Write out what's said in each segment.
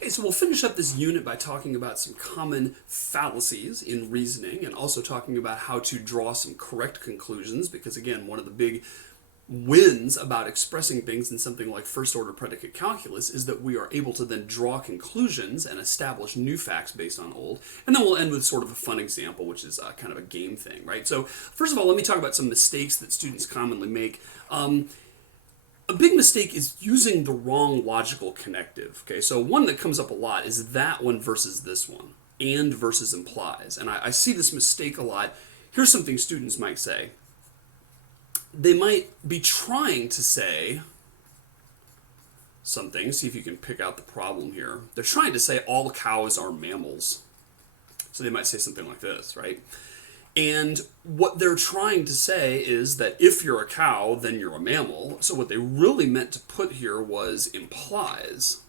Okay, so we'll finish up this unit by talking about some common fallacies in reasoning and also talking about how to draw some correct conclusions because, again, one of the big wins about expressing things in something like first order predicate calculus is that we are able to then draw conclusions and establish new facts based on old. And then we'll end with sort of a fun example, which is kind of a game thing, right? So first of all, let me talk about some mistakes that students commonly make. A big mistake is using the wrong logical connective. Okay, so one that comes up a lot is that one versus this one, and versus implies. And I see this mistake a lot. Here's something students might say. They might be trying to say something. See if you can pick out the problem here. They're trying to say all cows are mammals. So they might say something like this, right? And what they're trying to say is that if you're a cow, then you're a mammal. So what they really meant to put here was implies.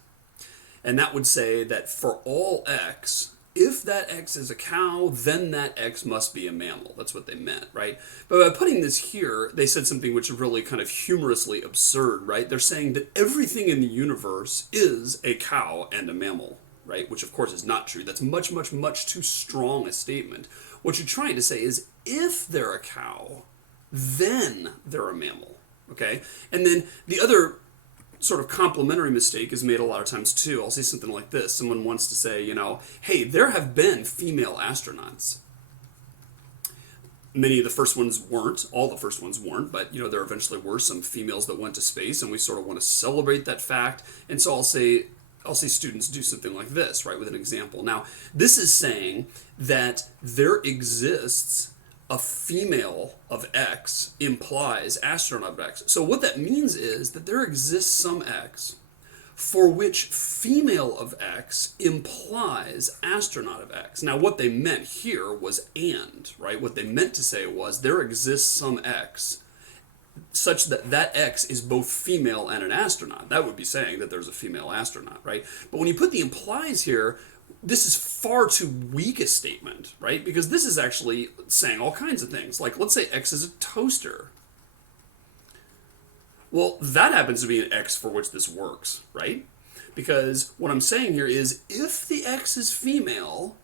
And that would say that for all x, if that x is a cow, then that x must be a mammal. That's what they meant, right? But by putting this here, they said something which is really kind of humorously absurd, right? They're saying that everything in the universe is a cow and a mammal, right? Which of course is not true. That's much, much, much too strong a statement. What you're trying to say is if they're a cow, then they're a mammal, okay? And then the other sort of complementary mistake is made a lot of times too. I'll say something like this. Someone wants to say, hey, there have been female astronauts. Many of the first ones weren't, all the first ones weren't, but there eventually were some females that went to space, and we sort of want to celebrate that fact. And so I'll see students do something like this, right, with an example. Now, this is saying that there exists a female of X implies astronaut of X. So what that means is that there exists some X for which female of X implies astronaut of X. Now, what they meant here was and, right? What they meant to say was there exists some X such that that X is both female and an astronaut. That would be saying that there's a female astronaut, right? But when you put the implies here, this is far too weak a statement, right? Because this is actually saying all kinds of things. Like, let's say X is a toaster. Well, that happens to be an X for which this works, right? Because what I'm saying here is if the X is female,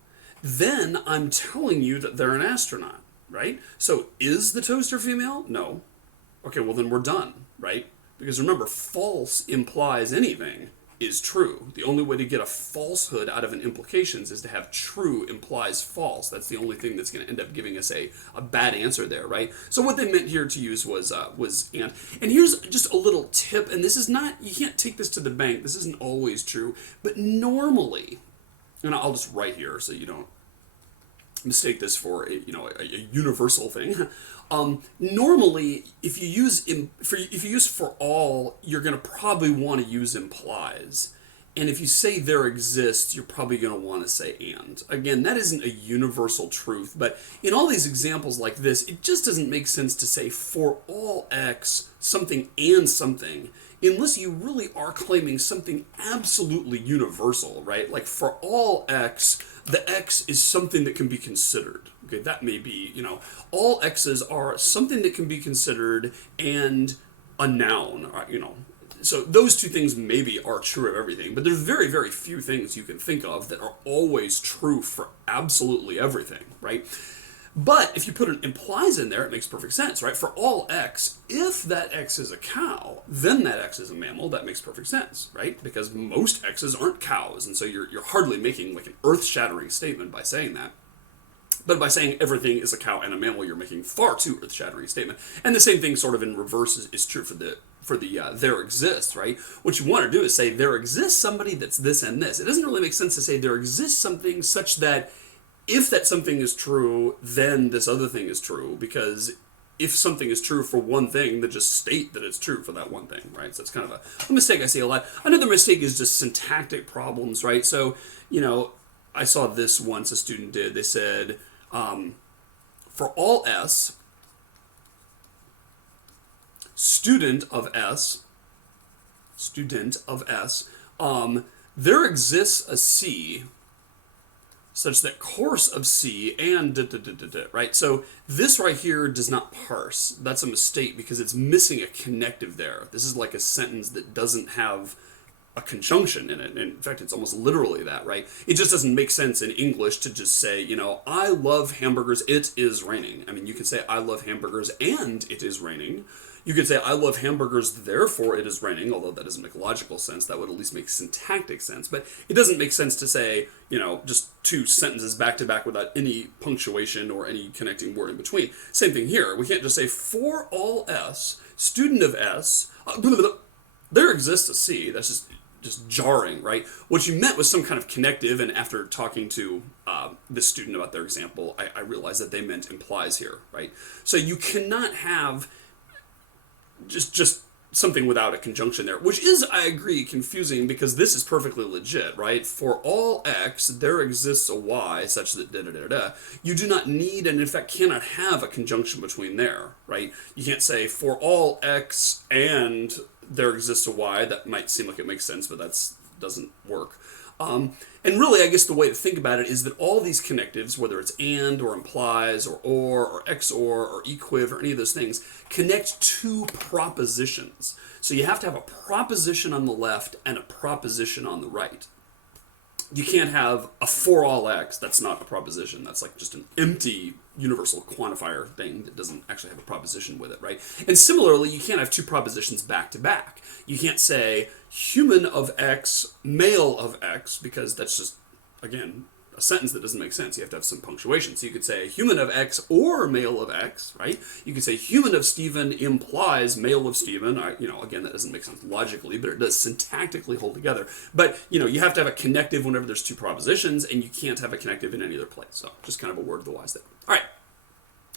then I'm telling you that they're an astronaut, right? So is the toaster female? No. Okay, well then we're done, right? Because remember, false implies anything is true. The only way to get a falsehood out of an implications is to have true implies false. That's the only thing that's going to end up giving us a bad answer there, right? So what they meant here to use was and. And here's just a little tip, and this is not, you can't take this to the bank. This isn't always true, but normally, and I'll just write here so you don't mistake this for a universal thing. Normally, if you use for all, you're going to probably want to use implies. And if you say there exists, you're probably going to want to say and. Again, that isn't a universal truth, but in all these examples like this, it just doesn't make sense to say for all x, something and something, unless you really are claiming something absolutely universal, right? Like for all x, the x is something that can be considered. Okay, that may be, all x's are something that can be considered and a noun, So those two things maybe are true of everything, but there's very, very few things you can think of that are always true for absolutely everything, right? But if you put an implies in there, it makes perfect sense, right? For all x, if that x is a cow, then that x is a mammal. That makes perfect sense, right? Because most x's aren't cows, and so you're hardly making like an earth-shattering statement by saying that. But by saying everything is a cow and a mammal, you're making far too earth-shattering statement. And the same thing sort of in reverse is true for the there exists, right? What you want to do is say there exists somebody that's this and this. It doesn't really make sense to say there exists something such that if that something is true, then this other thing is true, because if something is true for one thing, then just state that it's true for that one thing, right? So it's kind of a mistake I see a lot. Another mistake is just syntactic problems, right? So, I saw this once a student did. They said, for all S, student of S, there exists a C such that course of C and right? So this right here does not parse. That's a mistake because it's missing a connective there. This is like a sentence that doesn't have a conjunction in it. And in fact, it's almost literally that, right? It just doesn't make sense in English to just say, I love hamburgers, it is raining. I mean, you could say, I love hamburgers and it is raining. You could say, I love hamburgers, therefore it is raining, although that doesn't make logical sense. That would at least make syntactic sense. But it doesn't make sense to say, just two sentences back to back without any punctuation or any connecting word in between. Same thing here. We can't just say, for all S, student of S, there exists a C. That's just jarring, right? What you meant was some kind of connective, and after talking to this student about their example, I realized that they meant implies here, right? So you cannot have just something without a conjunction there, which is, I agree, confusing because this is perfectly legit, right? For all X, there exists a Y such that da-da-da-da. You do not need, and in fact cannot have, a conjunction between there, right? You can't say for all X and there exists a Y. That might seem like it makes sense, but that doesn't work. And really, I guess the way to think about it is that all these connectives, whether it's and or implies or XOR or equiv or any of those things, connect to propositions. So you have to have a proposition on the left and a proposition on the right. You can't have a for all X, that's not a proposition. That's like just an empty universal quantifier thing that doesn't actually have a proposition with it, right? And similarly, you can't have two propositions back to back. You can't say human of X, male of X, because that's just, again, a sentence that doesn't make sense. You have to have some punctuation. So you could say human of X or male of X, right? You could say human of Stephen implies male of Stephen. Again, that doesn't make sense logically, but it does syntactically hold together. But, you have to have a connective whenever there's two propositions, and you can't have a connective in any other place. So just kind of a word of the wise there. All right.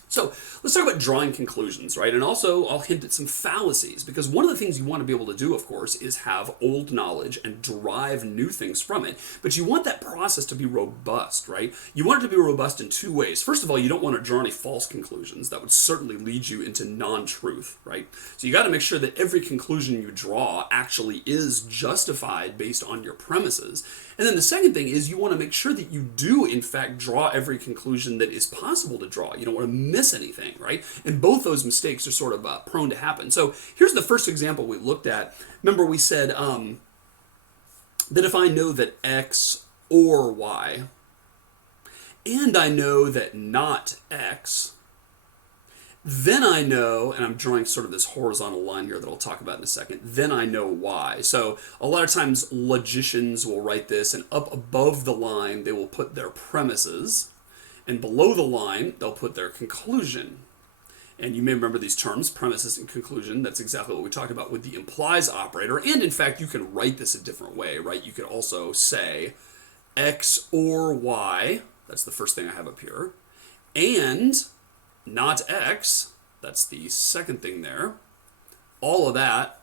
So let's talk about drawing conclusions, right? And also I'll hint at some fallacies, because one of the things you want to be able to do, of course, is have old knowledge and derive new things from it. But you want that process to be robust, right? You want it to be robust in two ways. First of all, you don't want to draw any false conclusions. That would certainly lead you into non-truth, right? So you got to make sure that every conclusion you draw actually is justified based on your premises. And then the second thing is you want to make sure that you do, in fact, draw every conclusion that is possible to draw. You don't want to miss anything, right? And both those mistakes are sort of prone to happen. So here's the first example we looked at. Remember we said that if I know that X or Y, and I know that not X, then I know, and I'm drawing sort of this horizontal line here that I'll talk about in a second, then I know why. So a lot of times logicians will write this, and up above the line they will put their premises, and below the line they'll put their conclusion. And you may remember these terms, premises and conclusion. That's exactly what we talked about with the implies operator. And in fact, you can write this a different way, right? You could also say X or Y, that's the first thing I have up here, and not X, that's the second thing there. All of that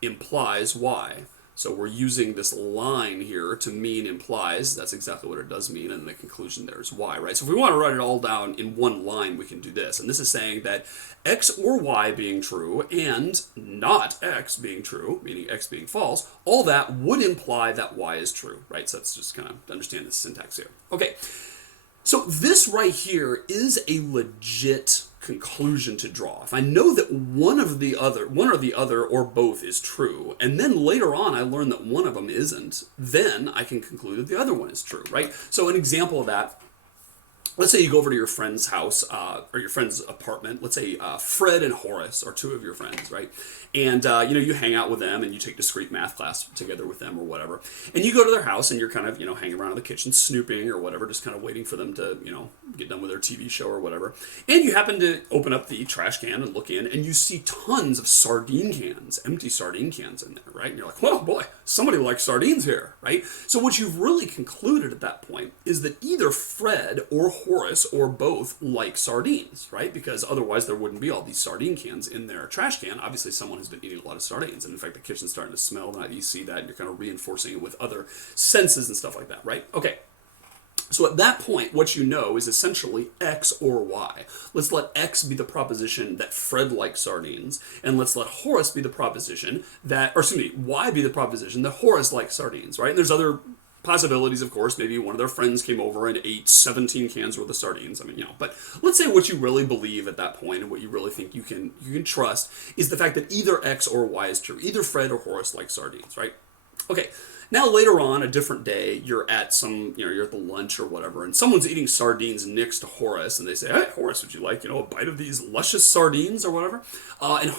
implies Y. So we're using this line here to mean implies. That's exactly what it does mean, and the conclusion there is Y, right? So if we want to write it all down in one line, we can do this. And this is saying that X or Y being true and not X being true, meaning X being false, all that would imply that Y is true, right? So that's just kind of to understand the syntax here. Okay. So this right here is a legit conclusion to draw. If I know that one or the other or both is true, and then later on I learn that one of them isn't, then I can conclude that the other one is true, right? So an example of that, let's say you go over to your friend's house or your friend's apartment. Let's say Fred and Horace are two of your friends, right? And you hang out with them and you take discrete math class together with them or whatever. And you go to their house and you're kind of hanging around in the kitchen snooping or whatever, just kind of waiting for them to get done with their TV show or whatever. And you happen to open up the trash can and look in, and you see tons of sardine cans, empty sardine cans in there, right? And you're like, well, boy, somebody likes sardines here, right? So what you've really concluded at that point is that either Fred or Horace or both like sardines, right? Because otherwise there wouldn't be all these sardine cans in their trash can. Obviously someone has been eating a lot of sardines, and in fact the kitchen's starting to smell, and you see that, and you're kind of reinforcing it with other senses and stuff like that, right? Okay. So at that point, what you know is essentially X or Y. Let's let X be the proposition that Fred likes sardines, and let's let Horace be the proposition that, Y be the proposition that Horace likes sardines, right? And there's other Possibilities, of course, maybe one of their friends came over and ate 17 cans worth of sardines. I mean, but let's say what you really believe at that point and what you really think you can trust is the fact that either X or Y is true. Either Fred or Horace like sardines, right? Okay. Now later on, a different day, you're at you're at the lunch or whatever, and someone's eating sardines next to Horace, and they say, "Hey, Horace, would you like, a bite of these luscious sardines or whatever?" And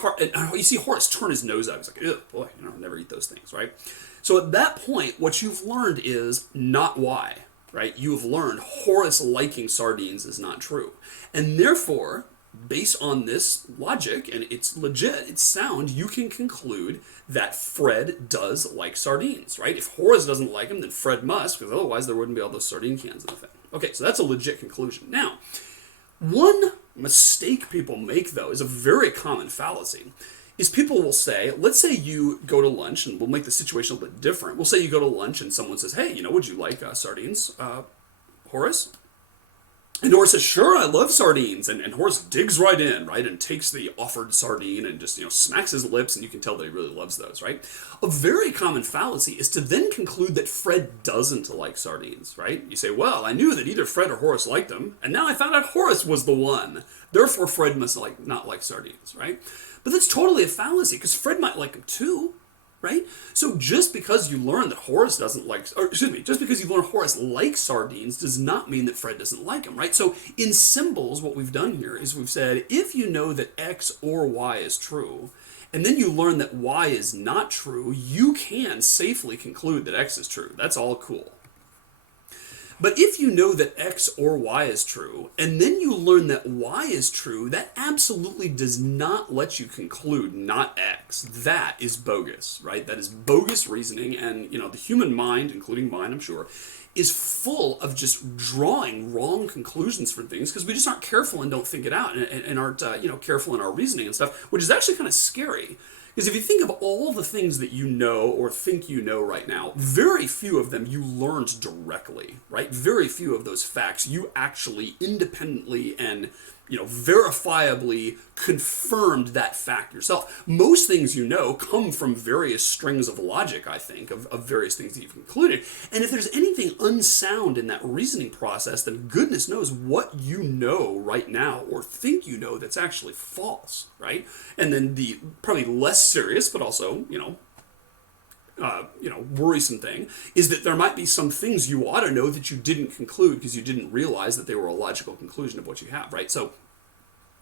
you see Horace turn his nose up. He's like, "Ew, boy, I'll never eat those things," right? So at that point, what you've learned is not why, right? You've learned Horace liking sardines is not true, and therefore, based on this logic, and it's legit, it's sound, you can conclude that Fred does like sardines, right? If Horace doesn't like them, then Fred must, because otherwise there wouldn't be all those sardine cans in the thing. Okay, so that's a legit conclusion. Now, one mistake people make, though, is a very common fallacy, is people will say, let's say you go to lunch, and we'll make the situation a little bit different. We'll say you go to lunch and someone says, "Hey, would you like sardines, Horace?" And Horace says, "Sure, I love sardines." And Horace digs right in, right, and takes the offered sardine and just, smacks his lips, and you can tell that he really loves those, right? A very common fallacy is to then conclude that Fred doesn't like sardines, right? You say, "Well, I knew that either Fred or Horace liked them, and now I found out Horace was the one. Therefore, Fred must not like sardines," right? But that's totally a fallacy, because Fred might like them too, right? So just because you learn that Horace doesn't like, or excuse me, just because you learn Horace likes sardines does not mean that Fred doesn't like them, right? So in symbols, what we've done here is we've said, if you know that X or Y is true, and then you learn that Y is not true, you can safely conclude that X is true. That's all cool. But if you know that X or Y is true, and then you learn that Y is true, that absolutely does not let you conclude not X. That is bogus, right? That is bogus reasoning, and, the human mind, including mine, I'm sure, is full of just drawing wrong conclusions for things because we just aren't careful and don't think it out and aren't, careful in our reasoning and stuff, which is actually kind of scary. Because if you think of all the things that you know or think you know right now, very few of them you learned directly, right? Very few of those facts you actually independently and, verifiably confirmed that fact yourself. Most things come from various strings of logic, I think, of various things that you've concluded. And if there's anything unsound in that reasoning process, then goodness knows what you know right now or think you know that's actually false, right? And then the probably less serious, but also, worrisome thing is that there might be some things you ought to know that you didn't conclude because you didn't realize that they were a logical conclusion of what you have, right? So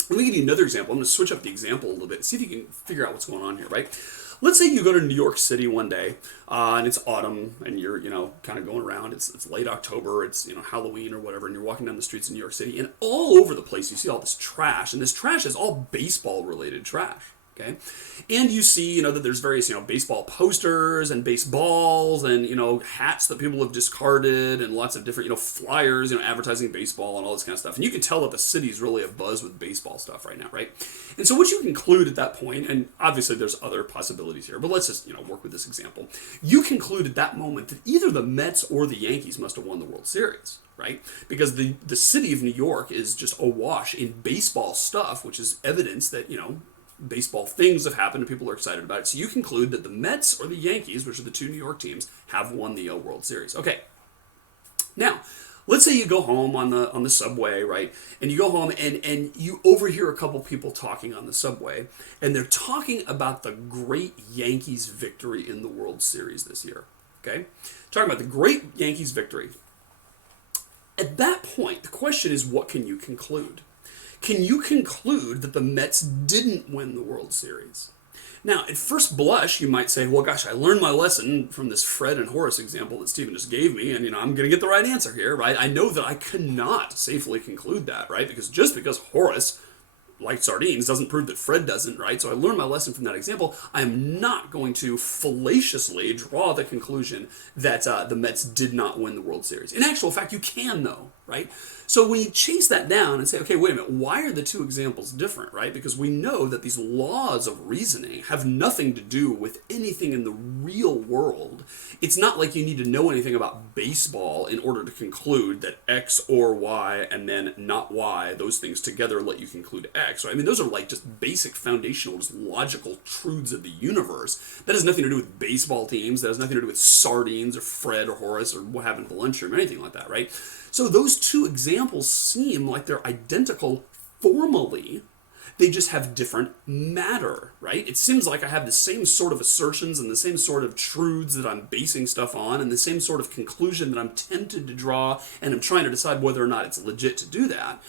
let me give you another example. I'm going to switch up the example a little bit, see if you can figure out what's going on here, right? Let's say you go to New York City one day, and it's autumn, and you're, kind of going around. It's late October, it's, Halloween or whatever, and you're walking down the streets of New York City, and all over the place you see all this trash, and this trash is all baseball-related trash. Okay, and you see, that there's various, baseball posters and baseballs and, hats that people have discarded and lots of different, flyers, advertising baseball and all this kind of stuff. And you can tell that the city's really abuzz with baseball stuff right now, right? And so what you conclude at that point, and obviously there's other possibilities here, but let's just, work with this example. You conclude at that moment that either the Mets or the Yankees must have won the World Series, right? Because the city of New York is just awash in baseball stuff, which is evidence that, baseball things have happened and people are excited about it. So you conclude that the Mets or the Yankees, which are the two New York teams, have won the World Series. Okay. Now, let's say you go home on the subway, right? And you go home and you overhear a couple people talking on the subway, and they're talking about the great Yankees victory in the World Series this year. Okay? Talking about the great Yankees victory. At that point, the question is, what can you conclude? Can you conclude that the Mets didn't win the World Series? Now, at first blush, you might say, well, gosh, I learned my lesson from this Fred and Horace example that Stephen just gave me, and, I'm going to get the right answer here, right? I know that I cannot safely conclude that, right? Because just because Horace liked sardines doesn't prove that Fred doesn't, right? So I learned my lesson from that example. I am not going to fallaciously draw the conclusion that the Mets did not win the World Series. In actual fact, you can, though, right? So when you chase that down and say, okay, wait a minute, why are the two examples different, right? Because we know that these laws of reasoning have nothing to do with anything in the real world. It's not like you need to know anything about baseball in order to conclude that X or Y and then not Y, those things together let you conclude X. X, right? I mean, those are like just basic foundational, just logical truths of the universe. That has nothing to do with baseball teams. That has nothing to do with sardines or Fred or Horace or what happened at the lunchroom or anything like that, right? So those two examples seem like they're identical formally. They just have different matter, right? It seems like I have the same sort of assertions and the same sort of truths that I'm basing stuff on and the same sort of conclusion that I'm tempted to draw, and I'm trying to decide whether or not it's legit to do that.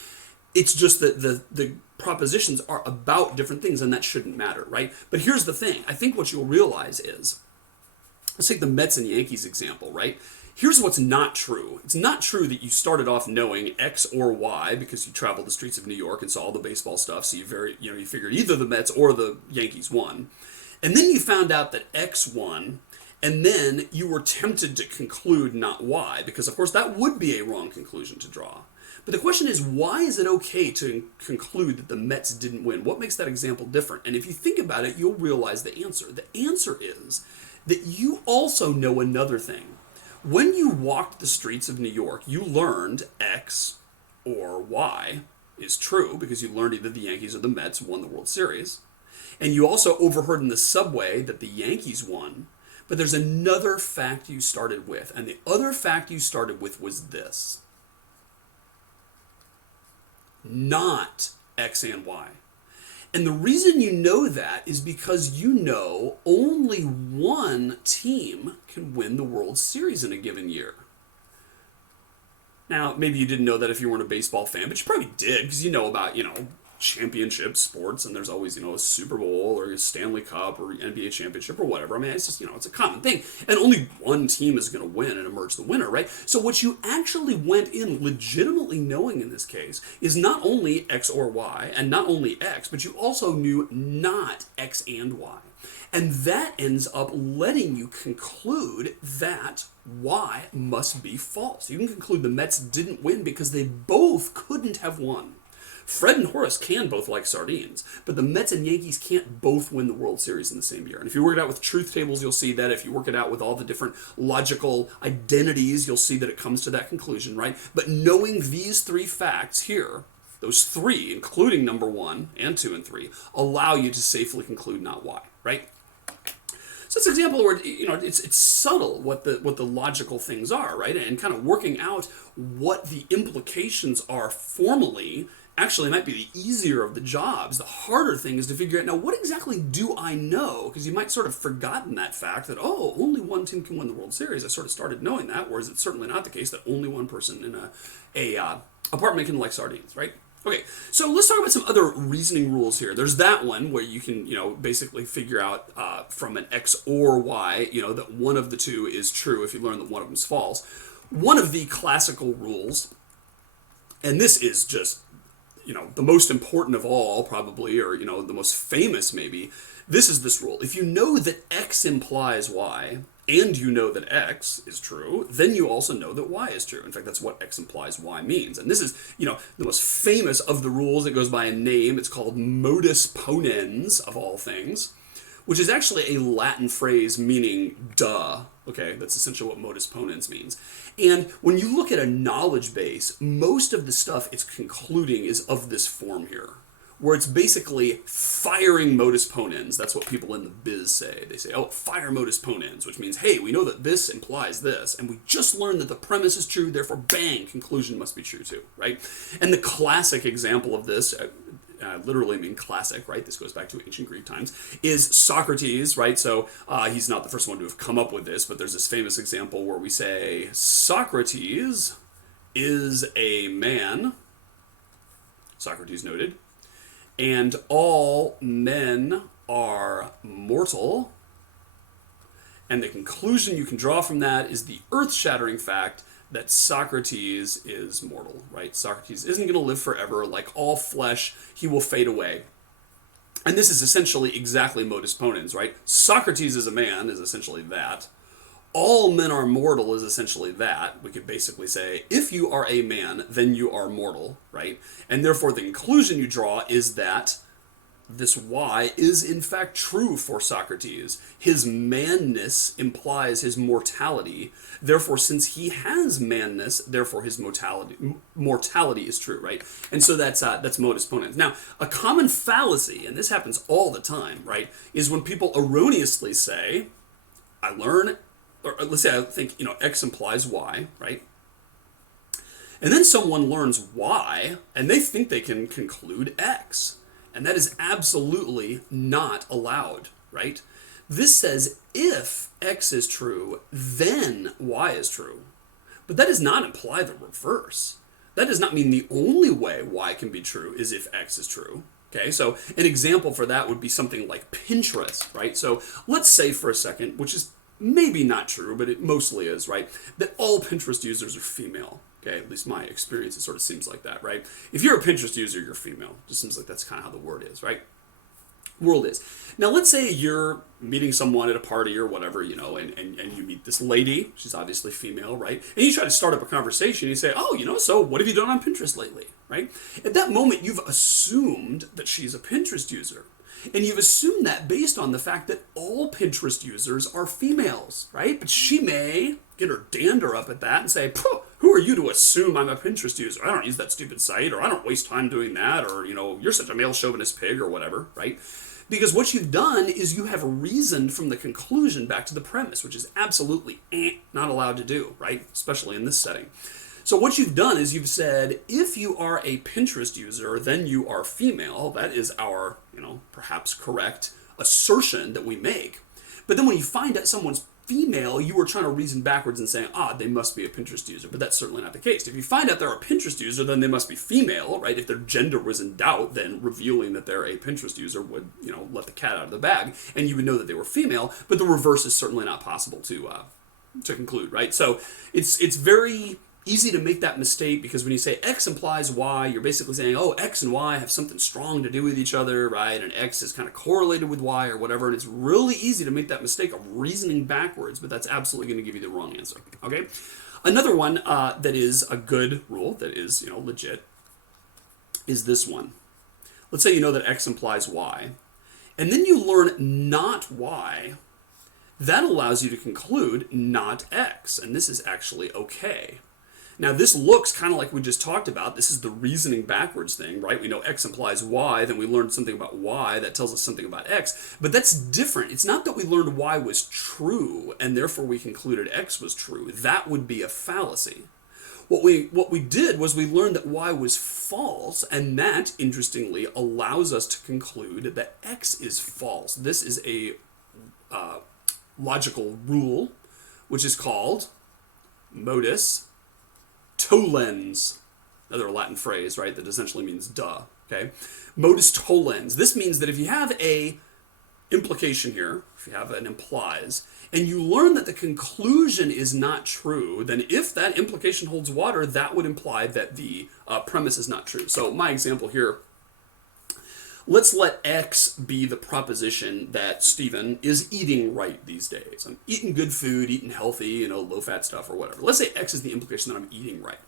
It's just that the propositions are about different things, and that shouldn't matter, right? But here's the thing. I think what you'll realize is, let's take the Mets and Yankees example, right? Here's what's not true. It's not true that you started off knowing X or Y because you traveled the streets of New York and saw all the baseball stuff, so you figured either the Mets or the Yankees won. And then you found out that X won, and then you were tempted to conclude not Y, because of course that would be a wrong conclusion to draw. But the question is, why is it okay to conclude that the Mets didn't win? What makes that example different? And if you think about it, you'll realize the answer. The answer is that you also know another thing. When you walked the streets of New York, you learned X or Y is true because you learned either the Yankees or the Mets won the World Series. And you also overheard in the subway that the Yankees won. But there's another fact you started with. And the other fact you started with was this. Not X and Y. And the reason you know that is because you know only one team can win the World Series in a given year. Now, maybe you didn't know that if you weren't a baseball fan, but you probably did because you know about, championship sports, and there's always, a Super Bowl or a Stanley Cup or NBA championship or whatever. I mean, it's just, it's a common thing. And only one team is going to win and emerge the winner, right? So what you actually went in legitimately knowing in this case is not only X or Y, and not only X, but you also knew not X and Y. And that ends up letting you conclude that Y must be false. You can conclude the Mets didn't win because they both couldn't have won. Fred and Horace can both like sardines, but the Mets and Yankees can't both win the World Series in the same year. And if you work it out with truth tables, you'll see that. If you work it out with all the different logical identities, you'll see that it comes to that conclusion, right? But knowing these three facts here, those three, including number 1 and 2 and 3, allow you to safely conclude not Y, right? So it's an example where it's subtle what the logical things are, right? And kind of working out what the implications are formally actually might be the easier of the jobs. The harder thing is to figure out, now, what exactly do I know? Because you might sort of forgotten that fact that, only one team can win the World Series. I sort of started knowing that, whereas it's certainly not the case that only one person in a apartment can like sardines, right? Okay, so let's talk about some other reasoning rules here. There's that one where you can, basically figure out from an X or Y, that one of the two is true if you learn that one of them is false. One of the classical rules, and this is just, the most important of all probably, or, the most famous maybe, this is this rule. If you know that X implies Y, and you know that X is true, then you also know that Y is true. In fact, that's what X implies Y means. And this is, the most famous of the rules. It goes by a name. It's called modus ponens, of all things, which is actually a Latin phrase meaning duh. Okay, that's essentially what modus ponens means. And when you look at a knowledge base, most of the stuff it's concluding is of this form here, where it's basically firing modus ponens. That's what people in the biz say. They say, fire modus ponens, which means, hey, we know that this implies this, and we just learned that the premise is true, therefore, bang, conclusion must be true too, right? And the classic example of this, literally mean classic, right? This goes back to ancient Greek times, is Socrates, right? So he's not the first one to have come up with this, but there's this famous example where we say, Socrates is a man, Socrates noted, and all men are mortal. And the conclusion you can draw from that is the earth-shattering fact that Socrates is mortal, right? Socrates isn't going to live forever. Like all flesh, he will fade away. And this is essentially exactly modus ponens, right? Socrates is a man is essentially that. All men are mortal is essentially that. We could basically say, if you are a man, then you are mortal, right? And therefore the conclusion you draw is that this Y is in fact true for Socrates. His manness implies his mortality. Therefore, since he has manness, therefore his mortality is true, right? And so that's modus ponens. Now, a common fallacy, and this happens all the time, right, is when people erroneously say, I learn, or let's say I think, X implies Y, right? And then someone learns Y, and they think they can conclude X. And that is absolutely not allowed, right? This says if X is true, then Y is true. But that does not imply the reverse. That does not mean the only way Y can be true is if X is true. Okay, so an example for that would be something like Pinterest, right? So let's say for a second, which is maybe not true, but it mostly is, right, that all Pinterest users are female. Okay, at least my experience, it sort of seems like that, right? If you're a Pinterest user, you're female. It just seems like that's kind of how the world is. Now, let's say you're meeting someone at a party or whatever, and you meet this lady. She's obviously female, right? And you try to start up a conversation. You say, so what have you done on Pinterest lately, right? At that moment, you've assumed that she's a Pinterest user. And you've assumed that based on the fact that all Pinterest users are females, right? But she may get her dander up at that and say, who are you to assume I'm a Pinterest user? I don't use that stupid site, or I don't waste time doing that, or, you're such a male chauvinist pig, or whatever, right? Because what you've done is you have reasoned from the conclusion back to the premise, which is absolutely not allowed to do, right? Especially in this setting. So what you've done is you've said, if you are a Pinterest user, then you are female. That is our, perhaps correct assertion that we make. But then when you find out someone's female, you are trying to reason backwards and saying, they must be a Pinterest user. But that's certainly not the case. If you find out they're a Pinterest user, then they must be female, right? If their gender was in doubt, then revealing that they're a Pinterest user would, let the cat out of the bag. And you would know that they were female. But the reverse is certainly not possible to conclude, right? So it's very easy to make that mistake, because when you say X implies Y, you're basically saying, X and Y have something strong to do with each other, right? And X is kind of correlated with Y or whatever. And it's really easy to make that mistake of reasoning backwards, but that's absolutely going to give you the wrong answer, okay? Another one that is a good rule, that is, legit, is this one. Let's say you know that X implies Y, and then you learn not Y. That allows you to conclude not X, and this is actually okay. Now, this looks kind of like we just talked about. This is the reasoning backwards thing, right? We know X implies Y, then we learned something about Y that tells us something about X. But that's different. It's not that we learned Y was true, and therefore we concluded X was true. That would be a fallacy. What we did was we learned that Y was false, and that, interestingly, allows us to conclude that X is false. This is a logical rule, which is called modus tollens, another Latin phrase, right, that essentially means duh, okay? Modus tollens. This means that if you have a implication here, if you have an implies, and you learn that the conclusion is not true, then if that implication holds water, that would imply that the premise is not true. So my example here, let's let X be the proposition that Stephen is eating right these days. I'm eating good food, eating healthy, low-fat stuff or whatever. Let's say X is the implication that I'm eating right.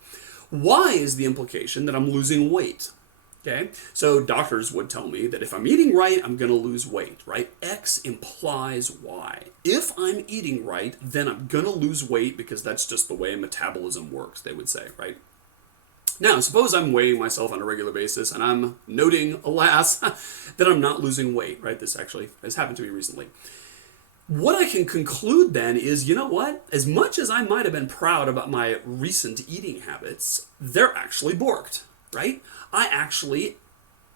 Y is the implication that I'm losing weight. Okay? So doctors would tell me that if I'm eating right, I'm going to lose weight, right? X implies Y. If I'm eating right, then I'm going to lose weight because that's just the way metabolism works, they would say, right? Now, suppose I'm weighing myself on a regular basis and I'm noting, alas, that I'm not losing weight, right? This actually has happened to me recently. What I can conclude then is, you know what? As much as I might have been proud about my recent eating habits, they're actually borked, right?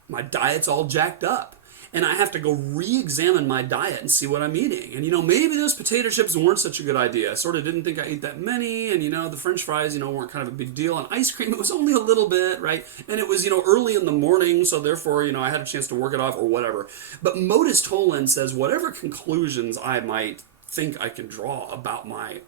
My diet's all jacked up. And I have to go re-examine my diet and see what I'm eating. And, maybe those potato chips weren't such a good idea. I sort of didn't think I ate that many. And, the French fries, weren't kind of a big deal. And ice cream, it was only a little bit, right? And it was, early in the morning. So therefore, I had a chance to work it off or whatever. But modus tollens says whatever conclusions I might think I can draw about my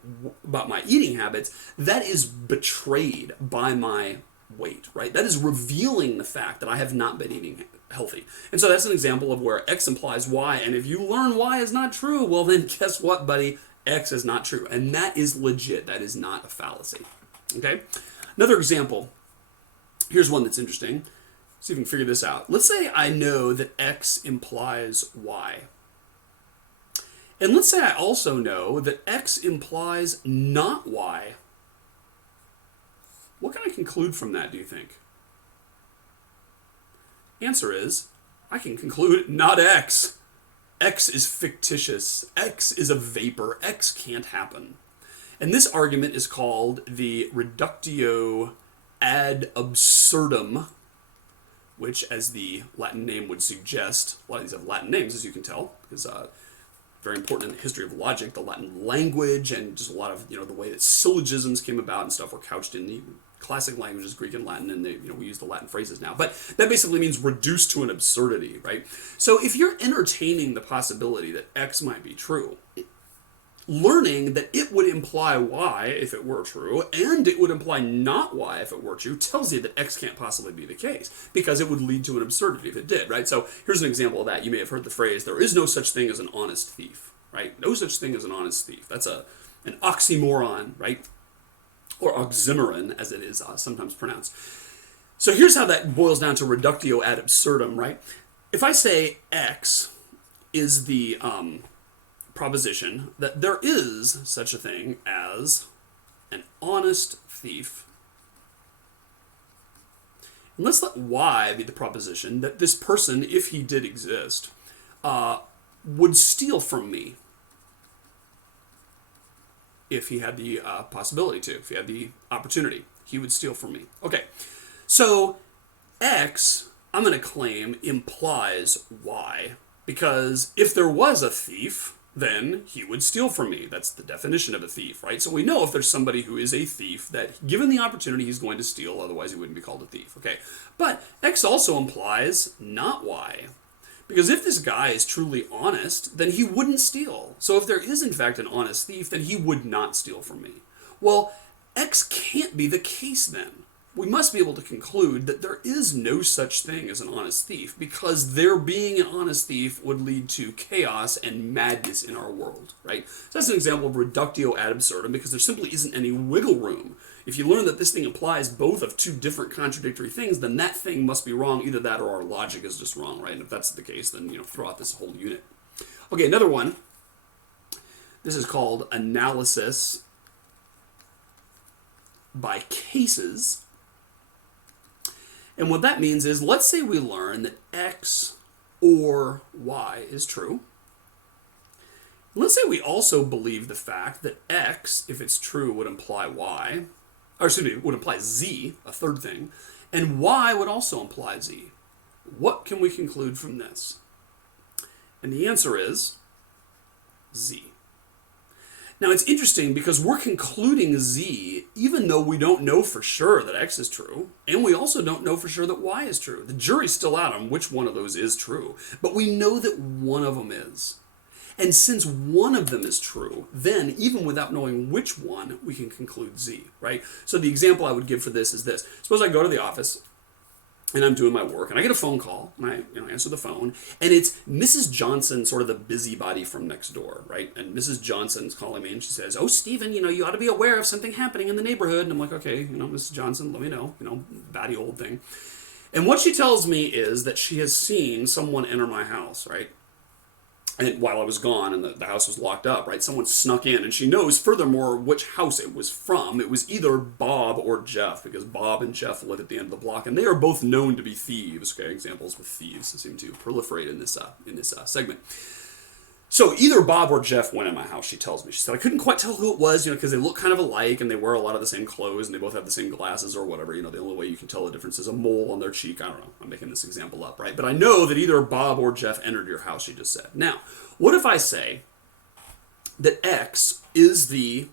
eating habits, that is betrayed by my weight, right? That is revealing the fact that I have not been eating healthy. And so that's an example of where X implies Y, and if you learn Y is not true, well then guess what, buddy? X is not true. And that is legit. That is not a fallacy. Okay? Another example. Here's one that's interesting. See if we can figure this out. Let's say I know that X implies Y. And let's say I also know that X implies not Y. What can I conclude from that, do you think? Answer is, I can conclude not X. X is fictitious. X is a vapor. X can't happen. And this argument is called the reductio ad absurdum, which, as the Latin name would suggest, a lot of these have Latin names, as you can tell, because very important in the history of logic, the Latin language, and just a lot of, the way that syllogisms came about and stuff were couched in the classic languages, Greek and Latin, and we use the Latin phrases now. But that basically means reduced to an absurdity, right? So if you're entertaining the possibility that X might be true, learning that it would imply Y if it were true, and it would imply not Y if it were true, tells you that X can't possibly be the case, because it would lead to an absurdity if it did, right? So here's an example of that. You may have heard the phrase, there is no such thing as an honest thief, right? No such thing as an honest thief. That's an oxymoron, right? Or oxymoron, as it is sometimes pronounced. So here's how that boils down to reductio ad absurdum, right? If I say X is the proposition that there is such a thing as an honest thief, and let's let Y be the proposition that this person, if he did exist, would steal from me. If he had the possibility to, if he had the opportunity, he would steal from me. Okay, so X, I'm going to claim, implies Y, because if there was a thief, then he would steal from me. That's the definition of a thief, right? So we know if there's somebody who is a thief, that given the opportunity, he's going to steal, otherwise he wouldn't be called a thief, okay? But X also implies not Y. Because if this guy is truly honest, then he wouldn't steal. So if there is in fact an honest thief, then he would not steal from me. Well, X can't be the case then. We must be able to conclude that there is no such thing as an honest thief, because there being an honest thief would lead to chaos and madness in our world, right? So that's an example of reductio ad absurdum, because there simply isn't any wiggle room. If you learn that this thing implies both of two different contradictory things, then that thing must be wrong. Either that or our logic is just wrong, right? And if that's the case, then throw out this whole unit. Okay, another one. This is called analysis by cases. And what that means is, let's say we learn that X or Y is true. Let's say we also believe the fact that X, if it's true, would imply Y. Or excuse me, would imply Z, a third thing, and Y would also imply Z. What can we conclude from this? And the answer is Z. Now it's interesting because we're concluding Z even though we don't know for sure that X is true, and we also don't know for sure that Y is true. The jury's still out on which one of those is true, but we know that one of them is. And since one of them is true, then even without knowing which one, we can conclude Z, right? So the example I would give for this is this. Suppose I go to the office and I'm doing my work and I get a phone call and I answer the phone, and it's Mrs. Johnson, sort of the busybody from next door, right? And Mrs. Johnson's calling me and she says, "Oh, Stephen, you ought to be aware of something happening in the neighborhood." And I'm like, "Okay, Mrs. Johnson, let me know, batty old thing." And what she tells me is that she has seen someone enter my house, right? And while I was gone and the house was locked up, right, someone snuck in, and she knows, furthermore, which house it was from. It was either Bob or Jeff, because Bob and Jeff live at the end of the block, and they are both known to be thieves. Okay, examples with thieves seem to proliferate in this segment. So either Bob or Jeff went in my house, she tells me. She said, I couldn't quite tell who it was, because they look kind of alike, and they wear a lot of the same clothes, and they both have the same glasses or whatever. The only way you can tell the difference is a mole on their cheek. I don't know. I'm making this example up, right? But I know that either Bob or Jeff entered your house, she just said. Now, what if I say that X is the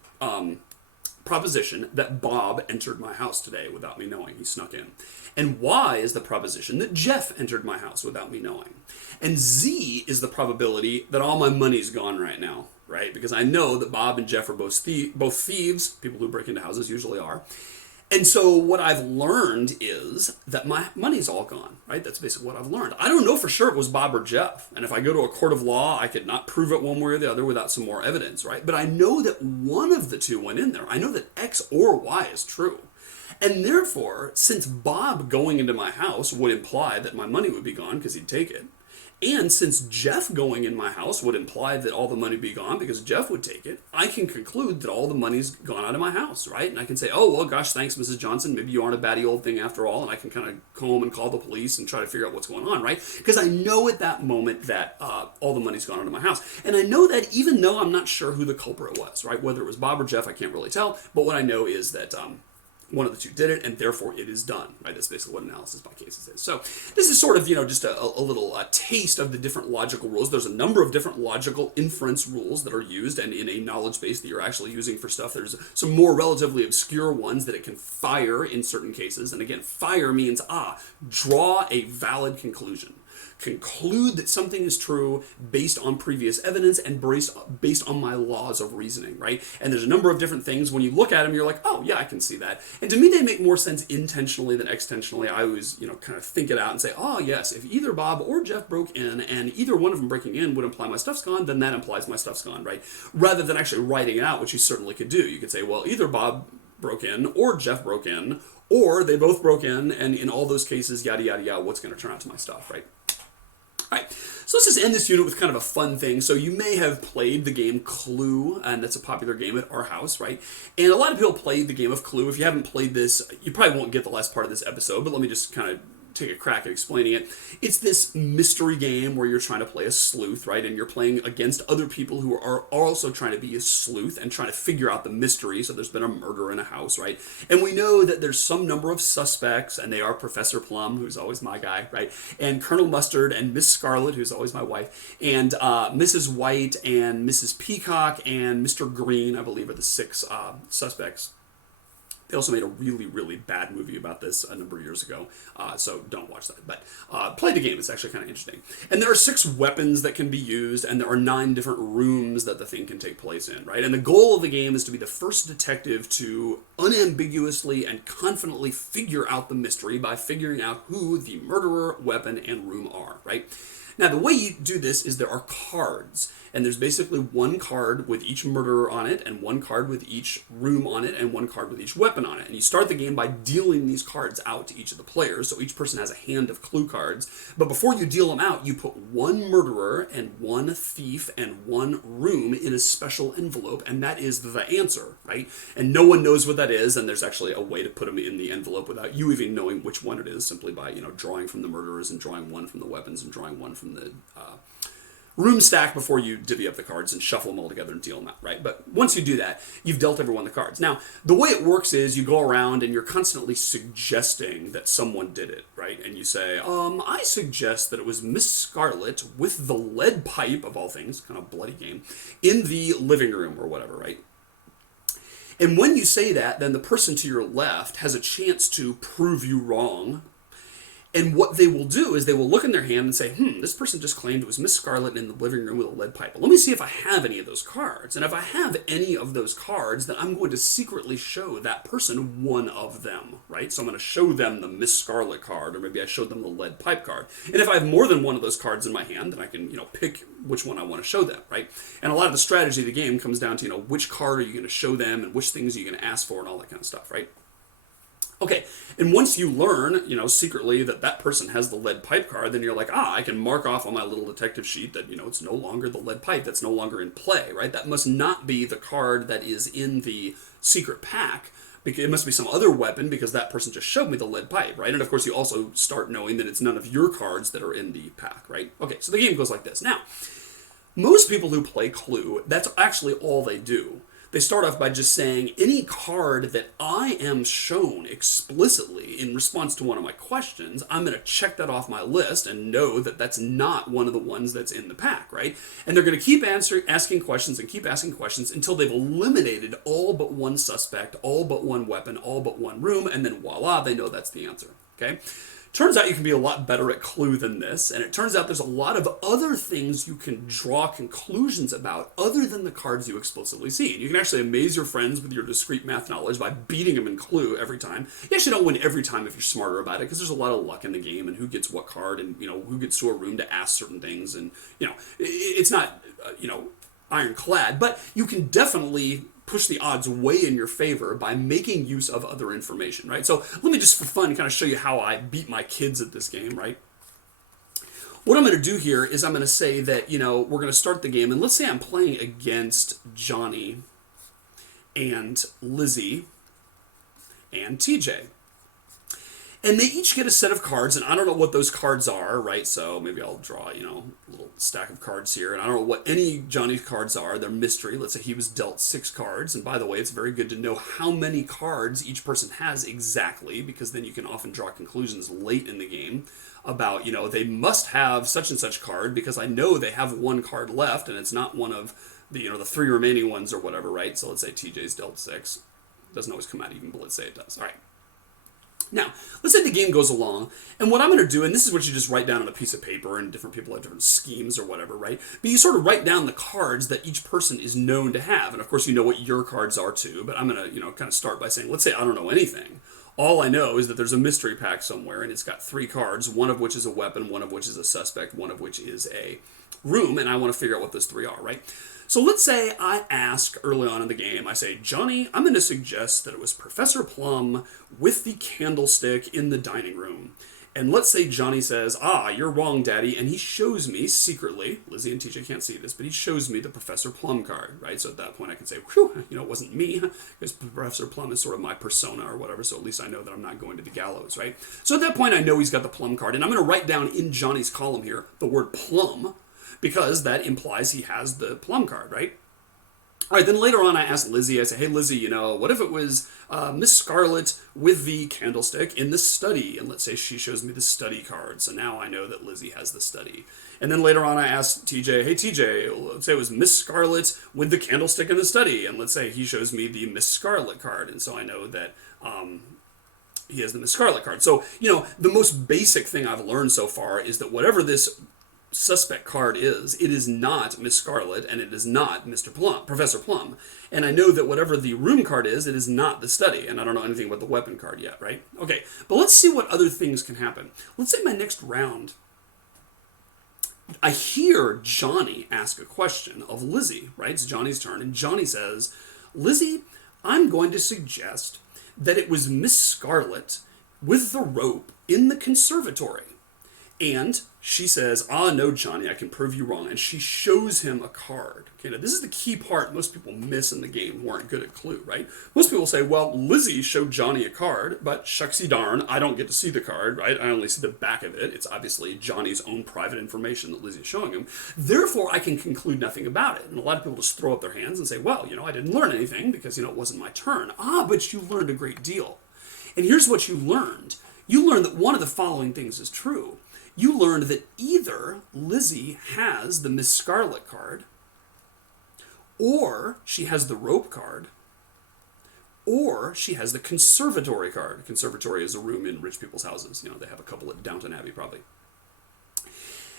proposition that Bob entered my house today without me knowing? He snuck in. And Y is the proposition that Jeff entered my house without me knowing. And Z is the probability that all my money's gone right now, right? Because I know that Bob and Jeff are both thieves. People who break into houses usually are. And so what I've learned is that my money's all gone, right? That's basically what I've learned. I don't know for sure it was Bob or Jeff. And if I go to a court of law, I could not prove it one way or the other without some more evidence, right? But I know that one of the two went in there. I know that X or Y is true. And therefore, since Bob going into my house would imply that my money would be gone because he'd take it, and since Jeff going in my house would imply that all the money would be gone because Jeff would take it, I can conclude that all the money's gone out of my house, right? And I can say, oh, well, gosh, thanks, Mrs. Johnson. Maybe you aren't a batty old thing after all. And I can kind of go home and call the police and try to figure out what's going on, right? Because I know at that moment that all the money's gone out of my house. And I know that even though I'm not sure who the culprit was, right? Whether it was Bob or Jeff, I can't really tell. But what I know is that one of the two did it, and therefore it is done, right? That's basically what analysis by cases is. So this is sort of, just a little taste of the different logical rules. There's a number of different logical inference rules that are used, and in a knowledge base that you're actually using for stuff, there's some more relatively obscure ones that it can fire in certain cases. And again, fire means, draw a valid conclusion. Conclude that something is true based on previous evidence and based on my laws of reasoning, right? And there's a number of different things. When you look at them, you're like, oh, yeah, I can see that. And to me, they make more sense intentionally than extensionally. I always, kind of think it out and say, oh, yes, if either Bob or Jeff broke in and either one of them breaking in would imply my stuff's gone, then that implies my stuff's gone, right? Rather than actually writing it out, which you certainly could do. You could say, well, either Bob broke in or Jeff broke in, or they both broke in, and in all those cases, yada, yada, yada, what's going to turn out to my stuff, right? All right, so let's just end this unit with kind of a fun thing. So you may have played the game Clue, and that's a popular game at our house, right? And a lot of people played the game of Clue. If you haven't played this, you probably won't get the last part of this episode, but let me just kind of take a crack at explaining it. It's this mystery game where you're trying to play a sleuth, right? And you're playing against other people who are also trying to be a sleuth and trying to figure out the mystery. So there's been a murder in a house, right? And we know that there's some number of suspects, and they are Professor Plum, who's always my guy, right? And Colonel Mustard and Miss Scarlet, who's always my wife, and Mrs. White and Mrs. Peacock and Mr. Green, I believe, are the 6 suspects. They also made a really, really bad movie about this a number of years ago, so don't watch that. But play the game. It's actually kind of interesting. And there are 6 weapons that can be used, and there are 9 different rooms that the thing can take place in, right? And the goal of the game is to be the first detective to unambiguously and confidently figure out the mystery by figuring out who the murderer, weapon, and room are, right? Now, the way you do this is there are cards, and there's basically one card with each murderer on it, and one card with each room on it, and one card with each weapon on it. And you start the game by dealing these cards out to each of the players, so each person has a hand of clue cards. But before you deal them out, you put one murderer and one thief and one room in a special envelope, and that is the answer, right? And no one knows what that is, and there's actually a way to put them in the envelope without you even knowing which one it is, simply by, drawing from the murderers and drawing one from the weapons and drawing one from the room stack before you divvy up the cards and shuffle them all together and deal them out, right? But once you do that, you've dealt everyone the cards. Now, the way it works is you go around and you're constantly suggesting that someone did it, right? And you say, I suggest that it was Miss Scarlet with the lead pipe, of all things, kind of bloody game, in the living room or whatever, right? And when you say that, then the person to your left has a chance to prove you wrong. And what they will do is they will look in their hand and say, this person just claimed it was Miss Scarlet in the living room with a lead pipe. Well, let me see if I have any of those cards. And if I have any of those cards, then I'm going to secretly show that person one of them, right? So I'm going to show them the Miss Scarlet card, or maybe I showed them the lead pipe card. And if I have more than one of those cards in my hand, then I can, pick which one I want to show them, right? And a lot of the strategy of the game comes down to, which card are you going to show them and which things are you going to ask for and all that kind of stuff, right? Okay, and once you learn, secretly that person has the lead pipe card, then you're like, I can mark off on my little detective sheet that, it's no longer the lead pipe, that's no longer in play, right? That must not be the card that is in the secret pack, because it must be some other weapon, because that person just showed me the lead pipe, right? And of course you also start knowing that it's none of your cards that are in the pack, right? Okay, so the game goes like this. Now, most people who play Clue, that's actually all they do. They start off by just saying, any card that I am shown explicitly in response to one of my questions, I'm going to check that off my list and know that that's not one of the ones that's in the pack, right? And they're going to keep asking questions and keep asking questions until they've eliminated all but one suspect, all but one weapon, all but one room, and then voila, they know that's the answer, okay? Turns out you can be a lot better at Clue than this, and it turns out there's a lot of other things you can draw conclusions about other than the cards you explicitly see. And you can actually amaze your friends with your discrete math knowledge by beating them in Clue every time. You actually don't win every time if you're smarter about it, because there's a lot of luck in the game, and who gets what card, and who gets to a room to ask certain things, and it's not ironclad, but you can definitely push the odds way in your favor by making use of other information, right? So let me just for fun kind of show you how I beat my kids at this game, right? What I'm going to do here is I'm going to say that, we're going to start the game, and let's say I'm playing against Johnny and Lizzie and TJ. And they each get a set of cards, and I don't know what those cards are, right? So maybe I'll draw, a little stack of cards here. And I don't know what any Johnny's cards are. They're mystery. Let's say he was dealt 6 cards. And by the way, it's very good to know how many cards each person has exactly, because then you can often draw conclusions late in the game about, they must have such and such card because I know they have 1 card left, and it's not one of the, the 3 remaining ones or whatever, right? So let's say TJ's dealt 6. Doesn't always come out even, but let's say it does. All right. Now, let's say the game goes along, and what I'm going to do, and this is what you just write down on a piece of paper, and different people have different schemes or whatever, right? But you sort of write down the cards that each person is known to have, and of course you know what your cards are too, but I'm going to, kind of start by saying, let's say I don't know anything. All I know is that there's a mystery pack somewhere, and it's got 3 cards, one of which is a weapon, one of which is a suspect, one of which is a room, and I want to figure out what those 3 are, right? So let's say I ask early on in the game, I say, Johnny, I'm going to suggest that it was Professor Plum with the candlestick in the dining room. And let's say Johnny says, you're wrong, Daddy, and he shows me secretly, Lizzie and TJ can't see this, but he shows me the Professor Plum card, right? So at that point I can say, whew, it wasn't me, because Professor Plum is sort of my persona or whatever, so at least I know that I'm not going to the gallows, right? So at that point I know he's got the Plum card, and I'm going to write down in Johnny's column here the word Plum, because that implies he has the Plum card, right? All right, then later on I ask Lizzie, I say, hey Lizzie, what if it was Miss Scarlet with the candlestick in the study? And let's say she shows me the study card, so now I know that Lizzie has the study. And then later on I ask TJ, hey TJ, let's say it was Miss Scarlet with the candlestick in the study, and let's say he shows me the Miss Scarlet card, and so I know that he has the Miss Scarlet card. So, the most basic thing I've learned so far is that whatever this suspect card is, it is not Miss Scarlet, and it is not Professor Plum. And I know that whatever the room card is, it is not the study, and I don't know anything about the weapon card yet, right? Okay, but let's see what other things can happen. Let's say my next round, I hear Johnny ask a question of Lizzie, right? It's Johnny's turn, and Johnny says, Lizzie, I'm going to suggest that it was Miss Scarlet with the rope in the conservatory. And she says, no, Johnny, I can prove you wrong. And she shows him a card. Okay, now this is the key part most people miss in the game who aren't good at Clue, right? Most people say, well, Lizzie showed Johnny a card, but shucksy darn, I don't get to see the card, right? I only see the back of it. It's obviously Johnny's own private information that Lizzie is showing him. Therefore, I can conclude nothing about it. And a lot of people just throw up their hands and say, well, I didn't learn anything because, it wasn't my turn. But you learned a great deal. And here's what you learned. You learned that one of the following things is true. You learned that either Lizzie has the Miss Scarlet card, or she has the rope card, or she has the conservatory card. Conservatory is a room in rich people's houses. They have a couple at Downton Abbey, probably.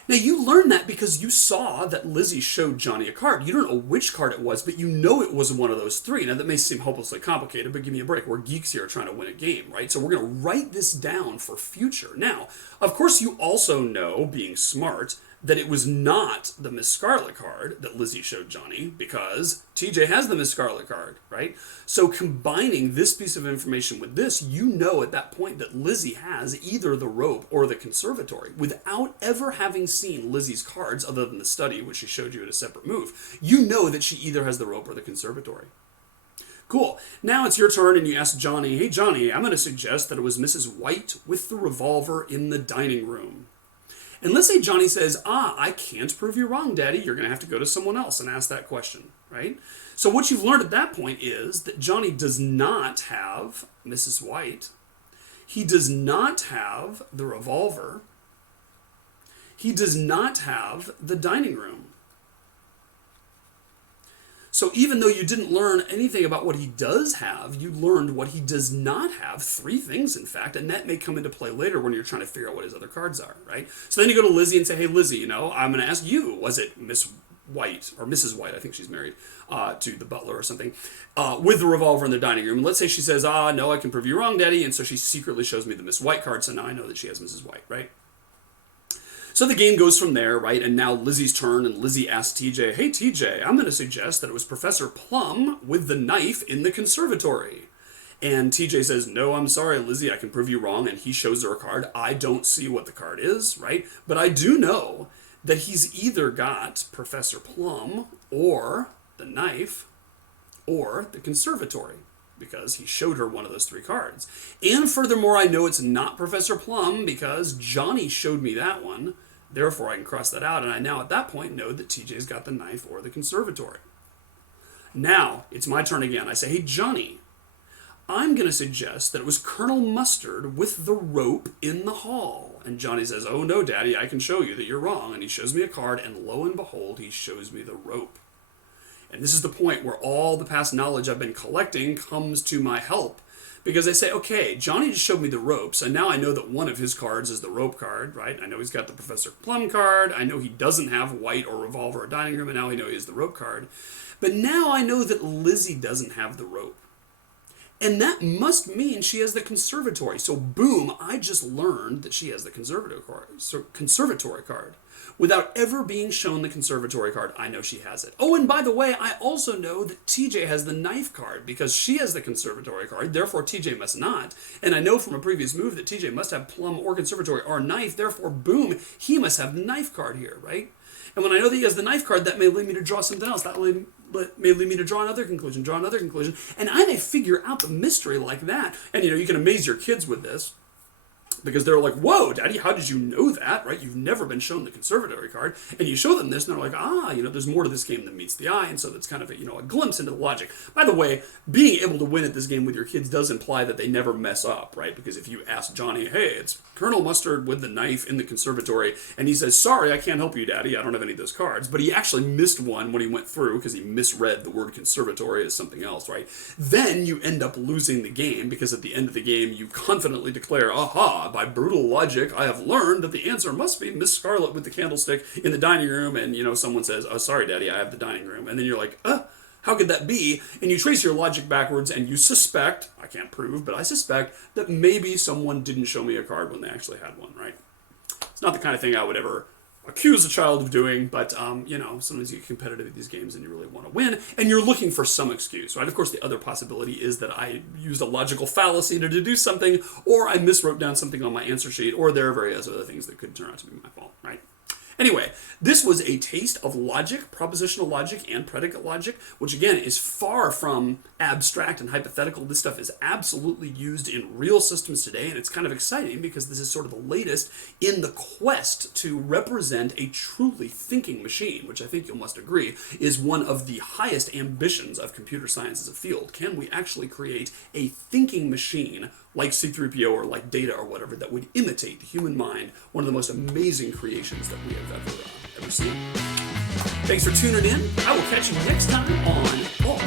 Now, you learned that because you saw that Lizzie showed Johnny a card. You don't know which card it was, but you know it was one of those 3. Now, that may seem hopelessly complicated, but give me a break. We're geeks here trying to win a game, right? So we're going to write this down for future. Now, of course, you also know, being smart, that it was not the Miss Scarlet card that Lizzie showed Johnny, because TJ has the Miss Scarlet card, right? So combining this piece of information with this, you know at that point that Lizzie has either the rope or the conservatory without ever having seen Lizzie's cards other than the study, which she showed you at a separate move. You know that she either has the rope or the conservatory. Cool. Now it's your turn and you ask Johnny, hey Johnny, I'm going to suggest that it was Mrs. White with the revolver in the dining room. And let's say Johnny says, I can't prove you wrong, Daddy. You're going to have to go to someone else and ask that question, right? So what you've learned at that point is that Johnny does not have Mrs. White. He does not have the revolver. He does not have the dining room. So even though you didn't learn anything about what he does have, you learned what he does not have, 3 things in fact, and that may come into play later when you're trying to figure out what his other cards are, right? So then you go to Lizzie and say, hey Lizzie, I'm going to ask you, was it Miss White, or Mrs. White, I think she's married to the butler or something, with the revolver in the dining room? And let's say she says, no, I can prove you wrong, Daddy, and so she secretly shows me the Miss White card, so now I know that she has Mrs. White, right? So the game goes from there, right? And now Lizzie's turn, and Lizzie asks TJ, hey TJ, I'm going to suggest that it was Professor Plum with the knife in the conservatory. And TJ says, no, I'm sorry, Lizzie, I can prove you wrong. And he shows her a card. I don't see what the card is, right? But I do know that he's either got Professor Plum or the knife or the conservatory, because he showed her one of those three cards. And furthermore, I know it's not Professor Plum because Johnny showed me that one. Therefore, I can cross that out, and I now at that point know that TJ's got the knife or the conservatory. Now, it's my turn again. I say, hey, Johnny, I'm going to suggest that it was Colonel Mustard with the rope in the hall. And Johnny says, oh, no, Daddy, I can show you that you're wrong. And he shows me a card, and lo and behold, he shows me the rope. And this is the point where all the past knowledge I've been collecting comes to my help. Because I say, okay, Johnny just showed me the ropes, and now I know that one of his cards is the rope card, right? I know he's got the Professor Plum card. I know he doesn't have white or revolver or dining room, and now I know he has the rope card. But now I know that Lizzie doesn't have the rope. And that must mean she has the conservatory. So boom, I just learned that she has the conservatory card. Without ever being shown the conservatory card, I know she has it. Oh, and by the way, I also know that TJ has the knife card because she has the conservatory card, therefore TJ must not. And I know from a previous move that TJ must have plum or conservatory or knife, therefore boom, he must have the knife card here, right? And when I know that he has the knife card, that may lead me to draw something else. That may lead me to draw another conclusion, and I may figure out the mystery like that. And you can amaze your kids with this, because they're like, whoa, Daddy, how did you know that, right? You've never been shown the conservatory card. And you show them this, and they're like, there's more to this game than meets the eye. And so that's kind of a glimpse into the logic. By the way, being able to win at this game with your kids does imply that they never mess up, right? Because if you ask Johnny, hey, it's Colonel Mustard with the knife in the conservatory, and he says, sorry, I can't help you, Daddy, I don't have any of those cards, but he actually missed one when he went through because he misread the word conservatory as something else, right? Then you end up losing the game because at the end of the game, you confidently declare, aha, by brutal logic, I have learned that the answer must be Miss Scarlet with the candlestick in the dining room, and someone says, oh, sorry, Daddy, I have the dining room, and then you're like, how could that be? And you trace your logic backwards, and you suspect, I can't prove, but I suspect that maybe someone didn't show me a card when they actually had one, right? It's not the kind of thing I would ever accuse a child of doing, but, sometimes you get competitive at these games and you really want to win, and you're looking for some excuse, right? Of course, the other possibility is that I used a logical fallacy to deduce something, or I miswrote down something on my answer sheet, or there are various other things that could turn out to be my fault, right? Anyway, this was a taste of logic, propositional logic, and predicate logic, which again is far from abstract and hypothetical. This stuff is absolutely used in real systems today, and it's kind of exciting because this is sort of the latest in the quest to represent a truly thinking machine, which I think you must agree is one of the highest ambitions of computer science as a field. Can we actually create a thinking machine like C-3PO or like Data or whatever that would imitate the human mind, one of the most amazing creations that we have ever seen. Thanks for tuning in. I will catch you next time on All